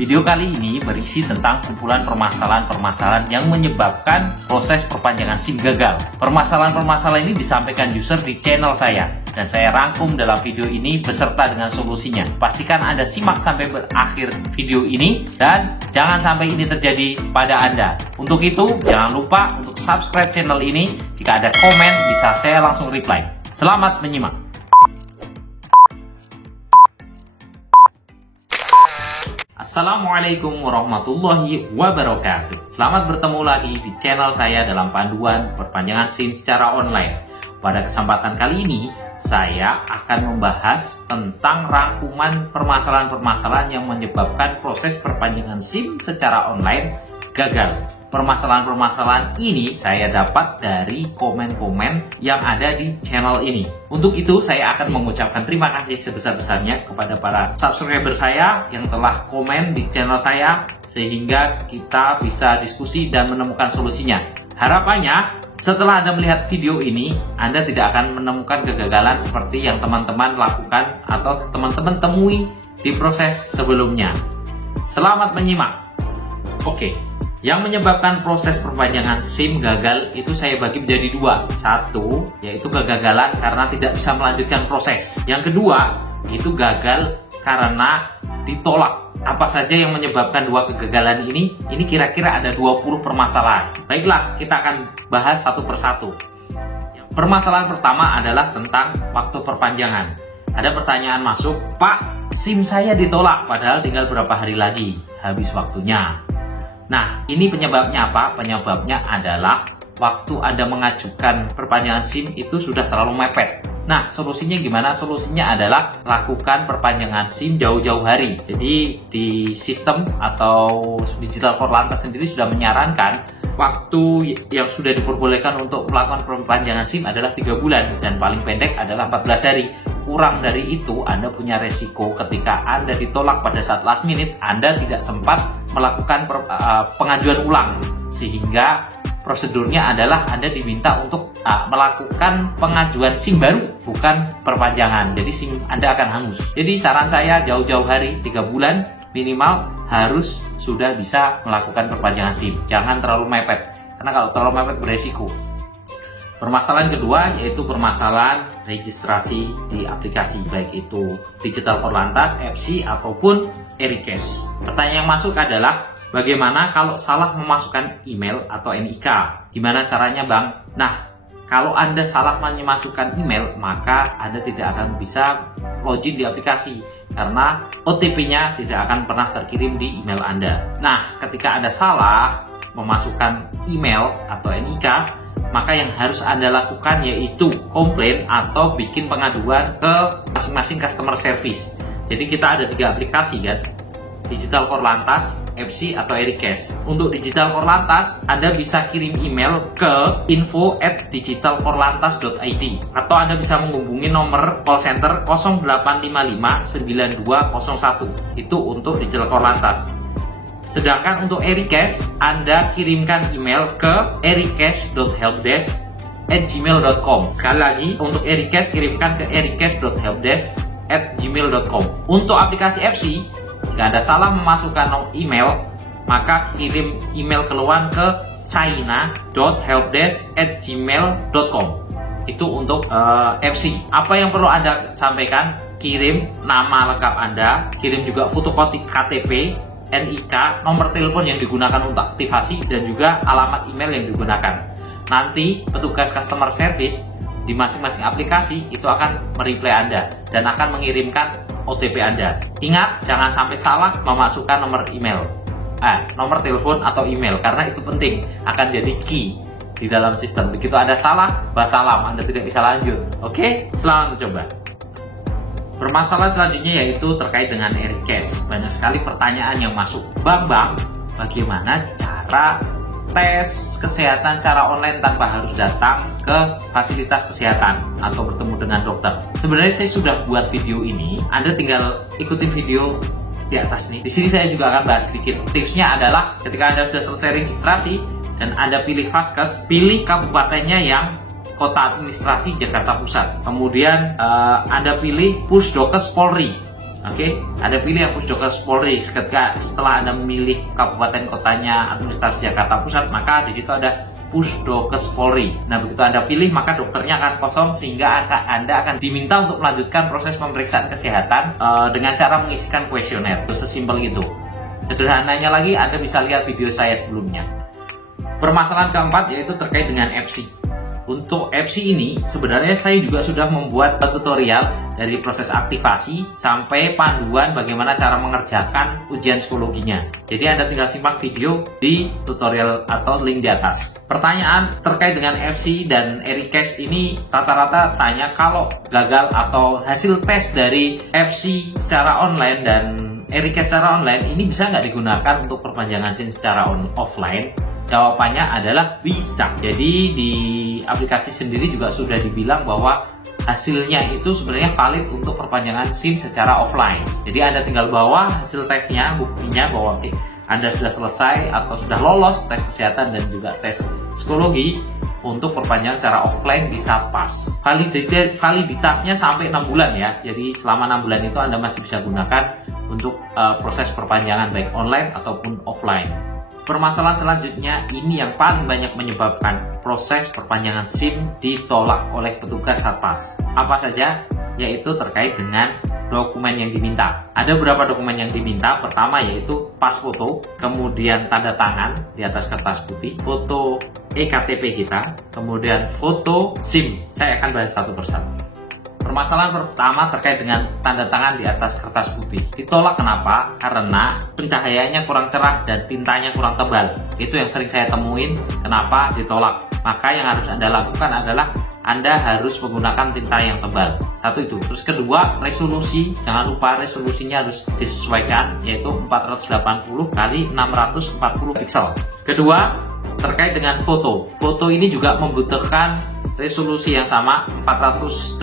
Video kali ini berisi tentang kumpulan permasalahan-permasalahan yang menyebabkan proses perpanjangan SIM gagal. Permasalahan-permasalahan ini disampaikan user di channel saya, dan saya rangkum dalam video ini beserta dengan solusinya. Pastikan Anda simak sampai berakhir video ini, dan jangan sampai ini terjadi pada Anda. Untuk itu, jangan lupa untuk subscribe channel ini. Jika ada komen, bisa saya langsung reply. Selamat menyimak. Assalamualaikum warahmatullahi wabarakatuh. Selamat bertemu lagi di channel saya dalam panduan perpanjangan SIM secara online. Pada kesempatan kali ini, saya akan membahas tentang rangkuman permasalahan-permasalahan yang menyebabkan proses perpanjangan SIM secara online gagal. Permasalahan-permasalahan ini saya dapat dari komen-komen yang ada di channel ini. Untuk itu, saya akan mengucapkan terima kasih sebesar-besarnya kepada para subscriber saya yang telah komen di channel saya, sehingga kita bisa diskusi dan menemukan solusinya. Harapannya, setelah Anda melihat video ini, Anda tidak akan menemukan kegagalan seperti yang teman-teman lakukan atau teman-teman temui di proses sebelumnya. Selamat menyimak. Oke. Yang menyebabkan proses perpanjangan SIM gagal itu saya bagi menjadi dua. Satu, yaitu kegagalan karena tidak bisa melanjutkan proses. Yang kedua, itu gagal karena ditolak. Apa saja yang menyebabkan dua kegagalan ini? Ini kira-kira ada 20 permasalahan. Baiklah, kita akan bahas satu persatu. Permasalahan pertama adalah tentang waktu perpanjangan. Ada pertanyaan masuk, Pak, SIM saya ditolak padahal tinggal berapa hari lagi habis waktunya. Nah, ini penyebabnya apa? Penyebabnya adalah waktu Anda mengajukan perpanjangan SIM itu sudah terlalu mepet. Nah, solusinya gimana? Solusinya adalah lakukan perpanjangan SIM jauh-jauh hari. Jadi, di sistem atau Digital Korlantas sendiri sudah menyarankan waktu yang sudah diperbolehkan untuk melakukan perpanjangan SIM adalah 3 bulan dan paling pendek adalah 14 hari. Kurang dari itu, Anda punya resiko ketika Anda ditolak pada saat last minute, Anda tidak sempat melakukan pengajuan ulang, sehingga prosedurnya adalah Anda diminta untuk melakukan pengajuan SIM baru, bukan perpanjangan. Jadi SIM Anda akan hangus. Jadi saran saya jauh-jauh hari, 3 bulan minimal harus sudah bisa melakukan perpanjangan SIM. Jangan terlalu mepet, karena kalau terlalu mepet beresiko. Permasalahan kedua yaitu permasalahan registrasi di aplikasi, baik itu Digital Korlantas, FC, ataupun Erikes. Pertanyaan yang masuk adalah, bagaimana kalau salah memasukkan email atau NIK? Gimana caranya, Bang? Nah, kalau Anda salah memasukkan email, maka Anda tidak akan bisa login di aplikasi, karena OTP-nya tidak akan pernah terkirim di email Anda. Nah, ketika Anda salah memasukkan email atau NIK, maka yang harus Anda lakukan yaitu komplain atau bikin pengaduan ke masing-masing customer service. Jadi kita ada 3 aplikasi kan, Digital Korlantas, FC, atau Erikes. Untuk Digital Korlantas, Anda bisa kirim email ke info@digitalkorlantas.id, atau Anda bisa menghubungi nomor call center 0855 9201. Itu untuk Digital Korlantas. Sedangkan untuk Erikes, Anda kirimkan email ke erikes.helpdesk@gmail.com. Sekali lagi, untuk Erikes kirimkan ke erikes.helpdesk@gmail.com. Untuk aplikasi FC, jika Anda salah memasukkan email, maka kirim email keluhan ke china.helpdesk@gmail.com. Itu untuk FC. Apa yang perlu Anda sampaikan? Kirim nama lengkap Anda, kirim juga fotokopi KTP, NIK, nomor telepon yang digunakan untuk aktivasi, dan juga alamat email yang digunakan. Nanti petugas customer service di masing-masing aplikasi itu akan mereply Anda dan akan mengirimkan OTP Anda. Ingat, jangan sampai salah memasukkan nomor email, nomor telepon atau email, karena itu penting, akan jadi key di dalam sistem. Begitu ada salah, wassalam, Anda tidak bisa lanjut. Oke, selamat mencoba. Permasalahan selanjutnya yaitu terkait dengan Erikes. Banyak sekali pertanyaan yang masuk. Bang, bagaimana cara tes kesehatan secara online tanpa harus datang ke fasilitas kesehatan atau bertemu dengan dokter? Sebenarnya saya sudah buat video ini. Anda tinggal ikuti video di atas nih. Di sini saya juga akan bahas sedikit. Tipsnya adalah ketika Anda sudah selesai registrasi dan Anda pilih Vaskes, pilih kabupatennya yang kota administrasi Jakarta Pusat. Kemudian Anda pilih Pusdokes Polri. Oke, Anda pilih yang Pusdokes Polri. Setelah Anda memilih kabupaten kotanya administrasi Jakarta Pusat, maka di situ ada Pusdokes Polri. Nah, begitu Anda pilih, maka dokternya akan kosong sehingga Anda akan diminta untuk melanjutkan proses pemeriksaan kesehatan dengan cara mengisikan kuesioner. Itu sesimpel itu. Sederhananya lagi, Anda bisa lihat video saya sebelumnya. Permasalahan keempat yaitu terkait dengan EPSI. Untuk EPSI ini sebenarnya saya juga sudah membuat tutorial dari proses aktivasi sampai panduan bagaimana cara mengerjakan ujian psikologinya. Jadi Anda tinggal simak video di tutorial atau link di atas. Pertanyaan terkait dengan EPSI dan ERICAS ini rata-rata tanya kalau gagal atau hasil tes dari EPSI secara online dan ERICAS secara online ini bisa nggak digunakan untuk perpanjangan SIM secara offline? Jawabannya adalah bisa. Jadi di aplikasi sendiri juga sudah dibilang bahwa hasilnya itu sebenarnya valid untuk perpanjangan SIM secara offline. Jadi Anda tinggal bawa hasil tesnya, buktinya bahwa Anda sudah selesai atau sudah lolos tes kesehatan dan juga tes psikologi untuk perpanjangan secara offline di Satpas. Validitasnya sampai 6 bulan ya. Jadi selama 6 bulan itu Anda masih bisa gunakan untuk proses perpanjangan baik online ataupun offline. Permasalahan selanjutnya ini yang paling banyak menyebabkan proses perpanjangan SIM ditolak oleh petugas Satpas. Apa saja? Yaitu terkait dengan dokumen yang diminta. Ada beberapa dokumen yang diminta. Pertama yaitu pas foto, kemudian tanda tangan di atas kertas putih, foto EKTP kita, kemudian foto SIM. Saya akan bahas satu persatu. Permasalahan pertama terkait dengan tanda tangan di atas kertas putih. Ditolak kenapa? Karena pencahayaannya kurang cerah dan tintanya kurang tebal. Itu yang sering saya temuin kenapa ditolak. Maka yang harus Anda lakukan adalah Anda harus menggunakan tinta yang tebal. Satu itu. Terus kedua, resolusi. Jangan lupa resolusinya harus disesuaikan, yaitu 480 x 640 pixel. Kedua, terkait dengan foto. Foto ini juga membutuhkan resolusi yang sama 480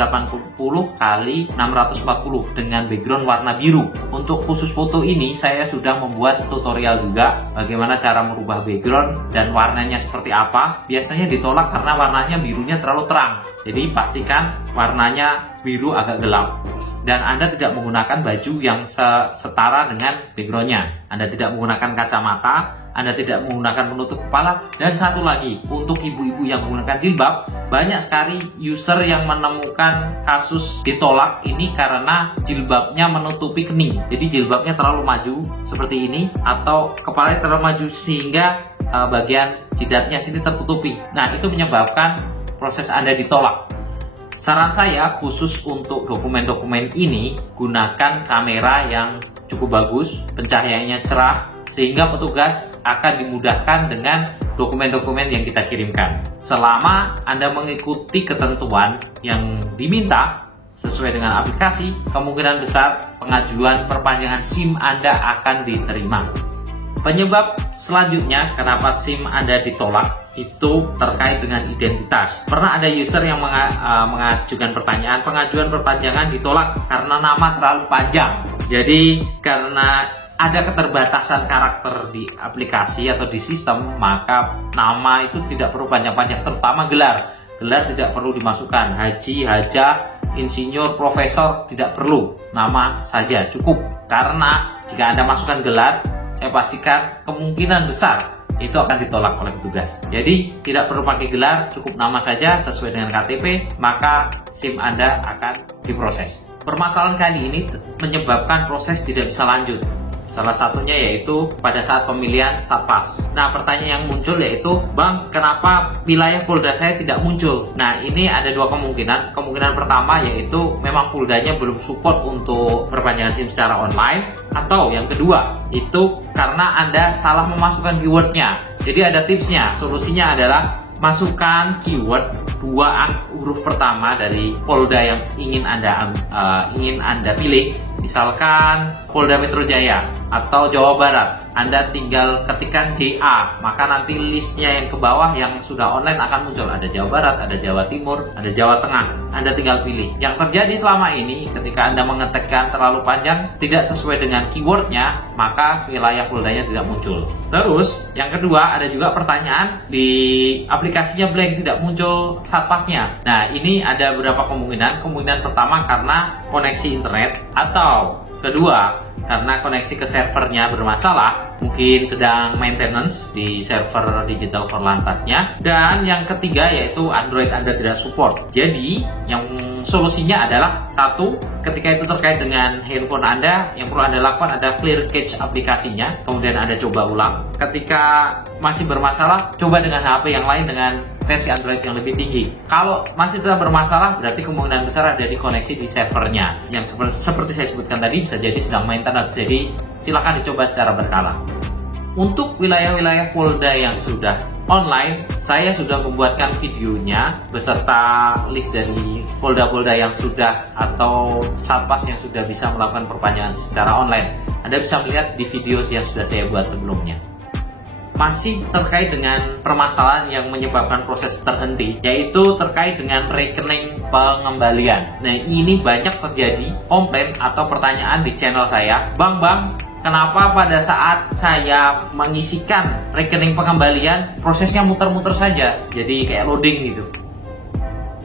x 640 dengan background warna biru. Untuk khusus foto ini saya sudah membuat tutorial juga bagaimana cara merubah background dan warnanya seperti apa. Biasanya ditolak karena warnanya birunya terlalu terang. Jadi pastikan warnanya biru agak gelap. Dan Anda tidak menggunakan baju yang setara dengan backgroundnya. Anda tidak menggunakan kacamata, Anda tidak menggunakan penutup kepala. Dan satu lagi, untuk ibu-ibu yang menggunakan jilbab, banyak sekali user yang menemukan kasus ditolak ini karena jilbabnya menutupi kening. Jadi jilbabnya terlalu maju seperti ini, atau kepalanya terlalu maju sehingga bagian jidatnya sini tertutupi. Nah, itu menyebabkan proses Anda ditolak. Saran saya khusus untuk dokumen-dokumen ini, gunakan kamera yang cukup bagus, pencahayaannya cerah, sehingga petugas akan dimudahkan dengan dokumen-dokumen yang kita kirimkan. Selama Anda mengikuti ketentuan yang diminta sesuai dengan aplikasi, kemungkinan besar pengajuan perpanjangan SIM Anda akan diterima. Penyebab selanjutnya kenapa SIM Anda ditolak itu terkait dengan identitas. Pernah ada user yang mengajukan pertanyaan, pengajuan perpanjangan ditolak karena nama terlalu panjang. Jadi karena ada keterbatasan karakter di aplikasi atau di sistem, maka nama itu tidak perlu panjang-panjang, terutama gelar. Gelar tidak perlu dimasukkan, haji, haja, insinyur, profesor, tidak perlu. Nama saja cukup. Karena jika Anda masukkan gelar, saya pastikan kemungkinan besar itu akan ditolak oleh petugas. Jadi tidak perlu pakai gelar, cukup nama saja sesuai dengan KTP, maka SIM Anda akan diproses. Permasalahan kali ini menyebabkan proses tidak bisa lanjut. Salah satunya yaitu pada saat pemilihan Satpas. Nah, pertanyaan yang muncul yaitu, Bang, kenapa wilayah Polda saya tidak muncul? Nah, ini ada dua kemungkinan. Kemungkinan pertama yaitu memang Poldanya belum support untuk perpanjangan SIM secara online. Atau yang kedua, itu karena Anda salah memasukkan keywordnya. Jadi ada tipsnya, solusinya adalah masukkan keyword 2 huruf pertama dari Polda yang ingin Anda pilih. Misalkan Polda Metro Jaya atau Jawa Barat, Anda tinggal ketikkan DA, maka nanti listnya yang ke bawah yang sudah online akan muncul. Ada Jawa Barat, ada Jawa Timur, ada Jawa Tengah. Anda tinggal pilih. Yang terjadi selama ini ketika Anda mengetikkan terlalu panjang, tidak sesuai dengan keywordnya, maka wilayah Poldanya tidak muncul. Terus yang kedua, ada juga pertanyaan di aplikasinya blank, tidak muncul Satpasnya. Nah, ini ada beberapa kemungkinan. Kemungkinan pertama karena koneksi internet, atau Kedua, karena koneksi ke servernya bermasalah, mungkin sedang maintenance di server digital Korlantasnya. Dan yang ketiga yaitu Android Anda tidak support. Jadi yang solusinya adalah satu, ketika itu terkait dengan handphone Anda, yang perlu Anda lakukan adalah clear cache aplikasinya, kemudian Anda coba ulang. Ketika masih bermasalah, coba dengan HP yang lain dengan versi Android yang lebih tinggi. Kalau masih tetap bermasalah, berarti kemungkinan besar ada di koneksi di servernya, yang seperti saya sebutkan tadi bisa jadi sedang maintenance. Jadi silakan dicoba secara berkala. Untuk wilayah-wilayah Polda yang sudah online, saya sudah membuatkan videonya beserta list dari Polda-Polda yang sudah atau Satpas yang sudah bisa melakukan perpanjangan secara online. Anda bisa melihat di video yang sudah saya buat sebelumnya. Masih terkait dengan permasalahan yang menyebabkan proses terhenti, yaitu terkait dengan rekening pengembalian. Nah, ini banyak terjadi komplain atau pertanyaan di channel saya. Bang, kenapa pada saat saya mengisikan rekening pengembalian, prosesnya muter-muter saja, jadi kayak loading gitu.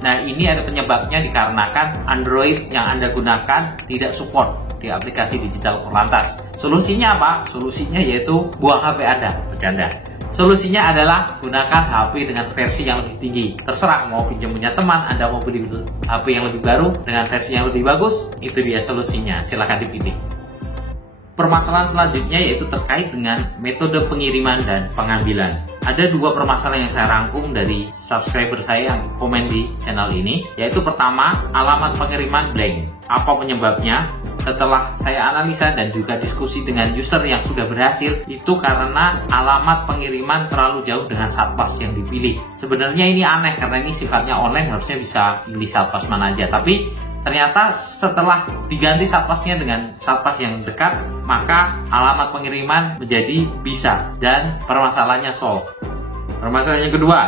Nah, ini ada penyebabnya dikarenakan Android yang Anda gunakan tidak support di aplikasi digital Korlantas. Solusinya apa? Solusinya yaitu buang HP Anda. Bercanda. Solusinya adalah gunakan HP dengan versi yang lebih tinggi. Terserah mau pinjam punya teman, Anda mau beli HP yang lebih baru dengan versi yang lebih bagus, itu dia solusinya. Silahkan dipilih. Permasalahan selanjutnya yaitu terkait dengan metode pengiriman dan pengambilan. Ada dua permasalahan yang saya rangkum dari subscriber saya yang komen di channel ini, yaitu pertama, alamat pengiriman blank. Apa penyebabnya? Setelah saya analisa dan juga diskusi dengan user yang sudah berhasil, itu karena alamat pengiriman terlalu jauh dengan Satpas yang dipilih. Sebenarnya ini aneh karena ini sifatnya online, harusnya bisa pilih Satpas mana aja. Tapi ternyata setelah diganti Satpasnya dengan Satpas yang dekat, maka alamat pengiriman menjadi bisa dan permasalahannya solve. Permasalahan yang kedua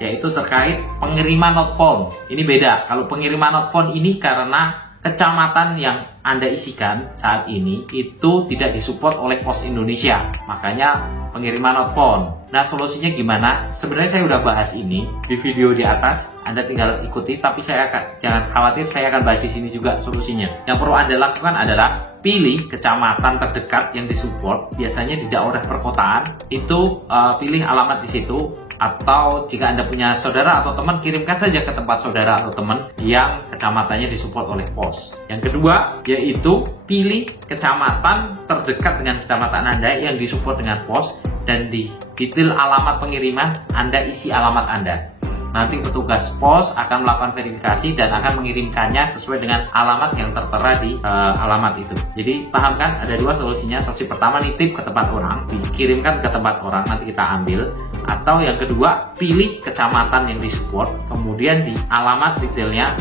yaitu terkait pengiriman not found. Ini beda. Kalau pengiriman not found ini karena kecamatan yang Anda isikan saat ini itu tidak disupport oleh Pos Indonesia, makanya pengiriman not found. Nah, solusinya gimana? Sebenarnya saya udah bahas ini di video di atas, Anda tinggal ikuti, tapi jangan khawatir, saya akan bahas di sini juga solusinya. Yang perlu Anda lakukan adalah pilih kecamatan terdekat yang disupport, biasanya di daerah perkotaan, itu pilih alamat di situ. Atau jika Anda punya saudara atau teman, kirimkan saja ke tempat saudara atau teman yang kecamatannya disupport oleh pos. Yang kedua, yaitu pilih kecamatan terdekat dengan kecamatan Anda yang disupport dengan pos, dan di detail alamat pengiriman Anda isi alamat Anda. Nanti petugas pos akan melakukan verifikasi dan akan mengirimkannya sesuai dengan alamat yang tertera di alamat itu. Jadi paham kan? Ada dua solusinya. Solusi pertama, nitip ke tempat orang, dikirimkan ke tempat orang, nanti kita ambil. Atau yang kedua, pilih kecamatan yang disupport, kemudian di alamat detailnya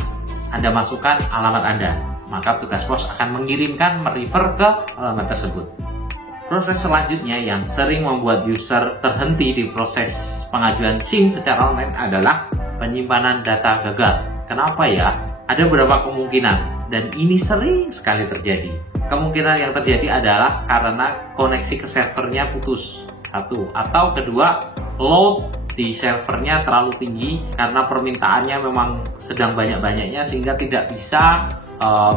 Anda masukkan alamat Anda. Maka petugas pos akan mengirimkan, merefer ke alamat tersebut. Proses selanjutnya yang sering membuat user terhenti di proses pengajuan SIM secara online adalah penyimpanan data gagal. Kenapa ya? Ada beberapa kemungkinan dan ini sering sekali terjadi. Kemungkinan yang terjadi adalah karena koneksi ke servernya putus, satu. Atau kedua, load di servernya terlalu tinggi karena permintaannya memang sedang banyak-banyaknya sehingga tidak bisa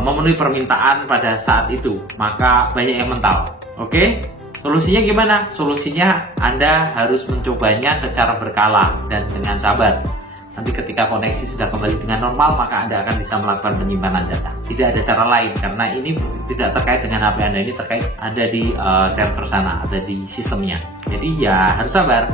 memenuhi permintaan pada saat itu, maka banyak yang mental. Oke, solusinya gimana? Solusinya Anda harus mencobanya secara berkala dan dengan sabar. Nanti ketika koneksi sudah kembali dengan normal, maka Anda akan bisa melakukan penyimpanan data. Tidak ada cara lain karena ini tidak terkait dengan HP Anda, ini terkait ada di server sana, ada di sistemnya. Jadi ya harus sabar.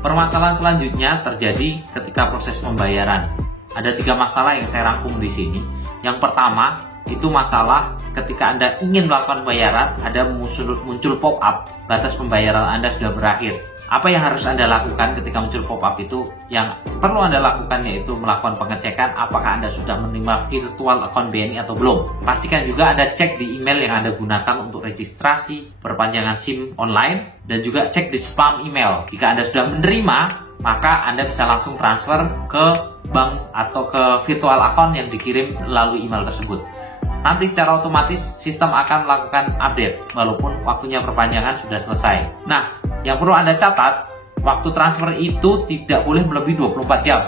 Permasalahan selanjutnya terjadi ketika proses pembayaran. Ada 3 masalah yang saya rangkum di sini. Yang pertama, itu masalah ketika Anda ingin melakukan pembayaran, ada muncul pop-up, batas pembayaran Anda sudah berakhir. Apa yang harus Anda lakukan ketika muncul pop-up itu? Yang perlu Anda lakukan yaitu melakukan pengecekan apakah Anda sudah menerima virtual account BNI atau belum. Pastikan juga Anda cek di email yang Anda gunakan untuk registrasi perpanjangan SIM online, dan juga cek di spam email. Jika Anda sudah menerima, maka Anda bisa langsung transfer ke bank atau ke virtual account yang dikirim melalui email tersebut. Nanti secara otomatis sistem akan melakukan update walaupun waktunya perpanjangan sudah selesai. Nah, yang perlu Anda catat, waktu transfer itu tidak boleh melebihi 24 jam.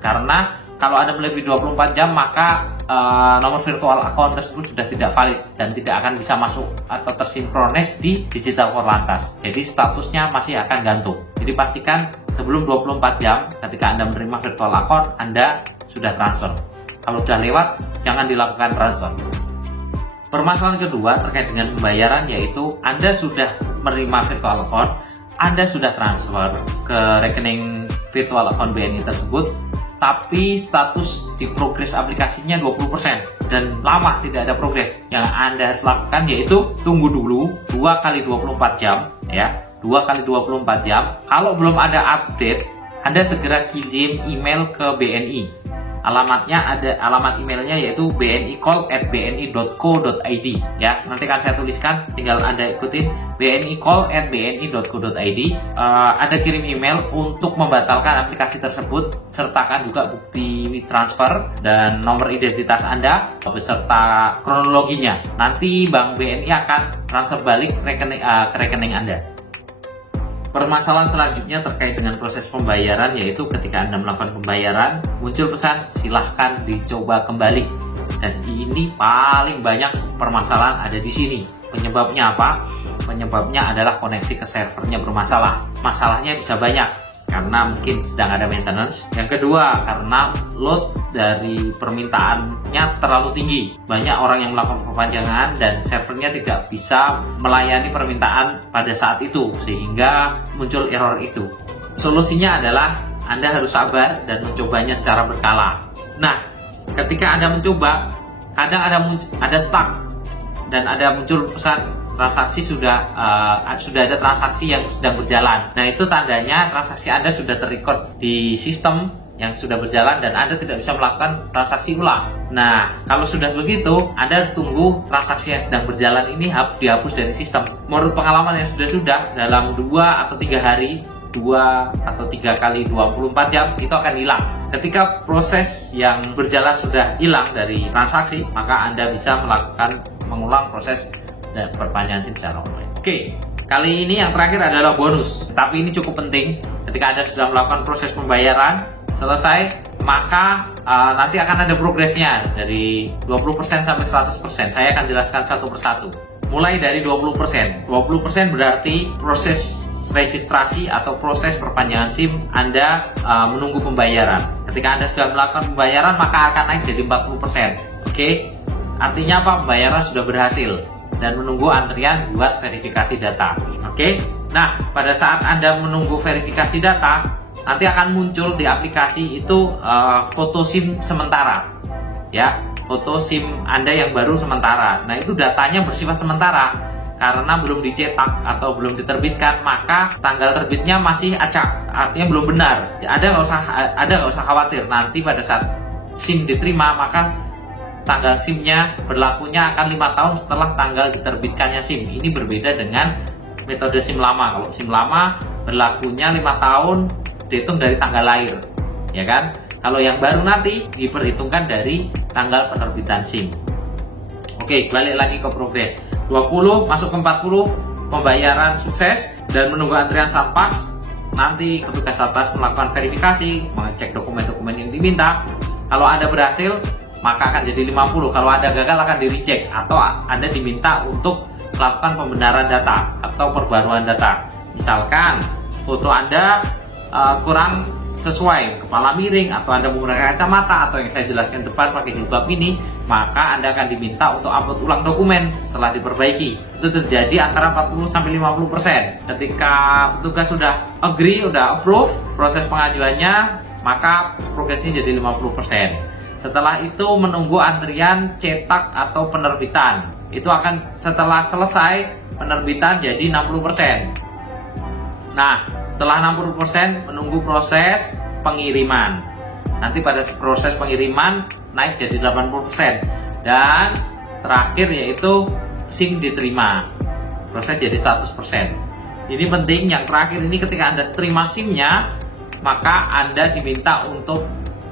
Karena kalau Anda melebihi 24 jam, maka nomor virtual account tersebut sudah tidak valid dan tidak akan bisa masuk atau tersinkronis di digital Korlantas. Jadi statusnya masih akan gantung. Jadi pastikan sebelum 24 jam ketika Anda menerima virtual account, Anda sudah transfer. Kalau sudah lewat, jangan dilakukan transfer. Permasalahan kedua terkait dengan pembayaran, yaitu Anda sudah menerima virtual account, Anda sudah transfer ke rekening virtual account BNI tersebut, tapi status di progres aplikasinya 20% dan lama tidak ada progres. Yang Anda harus lakukan yaitu tunggu dulu 2 kali 24 jam ya, 2 kali 24 jam. Kalau belum ada update, Anda segera kirim email ke BNI. Alamat emailnya yaitu bnicall@bni.co.id ya. Nanti akan saya tuliskan, tinggal Anda ikutin bnicall@bni.co.id. Anda kirim email untuk membatalkan aplikasi tersebut, sertakan juga bukti transfer dan nomor identitas Anda beserta kronologinya. Nanti Bank BNI akan transfer balik ke rekening Anda. Permasalahan selanjutnya terkait dengan proses pembayaran, yaitu ketika Anda melakukan pembayaran muncul pesan silahkan dicoba kembali, dan ini paling banyak permasalahan ada di sini. Penyebabnya apa? Penyebabnya adalah koneksi ke servernya bermasalah. Masalahnya bisa banyak, karena mungkin sedang ada maintenance. Yang kedua, karena load dari permintaannya terlalu tinggi. Banyak orang yang melakukan perpanjangan dan servernya tidak bisa melayani permintaan pada saat itu, sehingga muncul error itu. Solusinya adalah Anda harus sabar dan mencobanya secara berkala. Nah, ketika Anda mencoba, kadang ada stuck dan ada muncul pesan transaksi sudah ada transaksi yang sedang berjalan. Nah, itu tandanya transaksi Anda sudah terrecord di sistem yang sudah berjalan dan Anda tidak bisa melakukan transaksi ulang. Nah, kalau sudah begitu, Anda harus tunggu transaksi yang sedang berjalan ini dihapus dari sistem. Menurut pengalaman yang sudah dalam 2 atau 3 hari, 2 atau 3 kali 24 jam itu akan hilang. Ketika proses yang berjalan sudah hilang dari transaksi, maka Anda bisa mengulang proses perpanjangan SIM secara online. Oke, kali ini yang terakhir adalah bonus. Tapi ini cukup penting. Ketika Anda sudah melakukan proses pembayaran selesai, maka nanti akan ada progresnya dari 20% sampai 100%. Saya akan jelaskan satu persatu. Mulai dari 20%. 20% berarti proses registrasi atau proses perpanjangan SIM Anda menunggu pembayaran. Ketika Anda sudah melakukan pembayaran, maka akan naik jadi 40%. Oke, artinya apa? Pembayaran sudah berhasil dan menunggu antrian buat verifikasi data. Oke. Nah, pada saat Anda menunggu verifikasi data, nanti akan muncul di aplikasi itu foto SIM sementara. Ya, foto SIM Anda yang baru sementara. Nah, itu datanya bersifat sementara karena belum dicetak atau belum diterbitkan, maka tanggal terbitnya masih acak, artinya belum benar. Anda nggak usah khawatir. Nanti pada saat SIM diterima, maka tanggal SIM-nya berlakunya akan 5 tahun setelah tanggal diterbitkannya SIM. Ini berbeda dengan metode SIM lama. Kalau SIM lama berlakunya 5 tahun dihitung dari tanggal lahir, ya kan? Kalau yang baru nanti diperhitungkan dari tanggal penerbitan SIM. Oke, balik lagi ke progres. 20 masuk ke 40, pembayaran sukses dan menunggu antrian Satpas. Nanti petugas Satpas melakukan verifikasi, mengecek dokumen-dokumen yang diminta. Kalau Anda berhasil, maka akan jadi 50. Kalau Anda gagal akan di-reject atau Anda diminta untuk melakukan pembenaran data atau perbaruan data. Misalkan foto Anda kurang sesuai, kepala miring, atau Anda menggunakan kacamata, atau yang saya jelaskan depan pakai jilbab ini, maka Anda akan diminta untuk upload ulang dokumen setelah diperbaiki. Itu terjadi antara 40-50%. Ketika petugas sudah agree, sudah approve proses pengajuannya, maka progresnya jadi 50%. Setelah itu menunggu antrian cetak atau penerbitan. Itu akan setelah selesai penerbitan jadi 60%. Nah, setelah 60% menunggu proses pengiriman. Nanti pada proses pengiriman naik jadi 80%. Dan terakhir yaitu SIM diterima. Proses jadi 100%. Ini penting, yang terakhir ini ketika Anda terima SIM-nya, maka Anda diminta untuk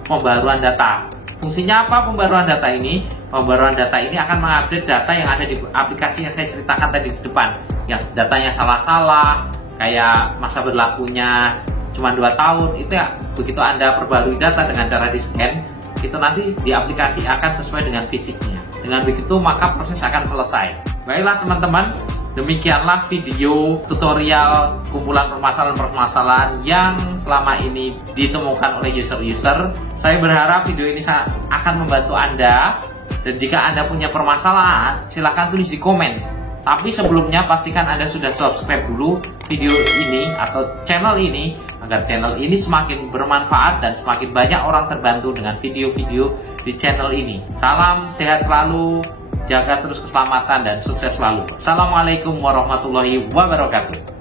pembaruan data. Fungsinya apa pembaruan data ini? Pembaruan data ini akan mengupdate data yang ada di aplikasi yang saya ceritakan tadi di depan. Yang datanya salah-salah, kayak masa berlakunya cuma 2 tahun, itu ya begitu Anda perbarui data dengan cara di-scan, itu nanti di aplikasi akan sesuai dengan fisiknya. Dengan begitu maka proses akan selesai. Baiklah teman-teman, demikianlah video tutorial kumpulan permasalahan-permasalahan yang selama ini ditemukan oleh user-user. Saya berharap video ini akan membantu Anda, dan jika Anda punya permasalahan silahkan tulis di komen. Tapi sebelumnya pastikan Anda sudah subscribe dulu video ini atau channel ini, agar channel ini semakin bermanfaat dan semakin banyak orang terbantu dengan video-video di channel ini. Salam sehat selalu, jaga terus keselamatan dan sukses selalu. Assalamualaikum warahmatullahi wabarakatuh.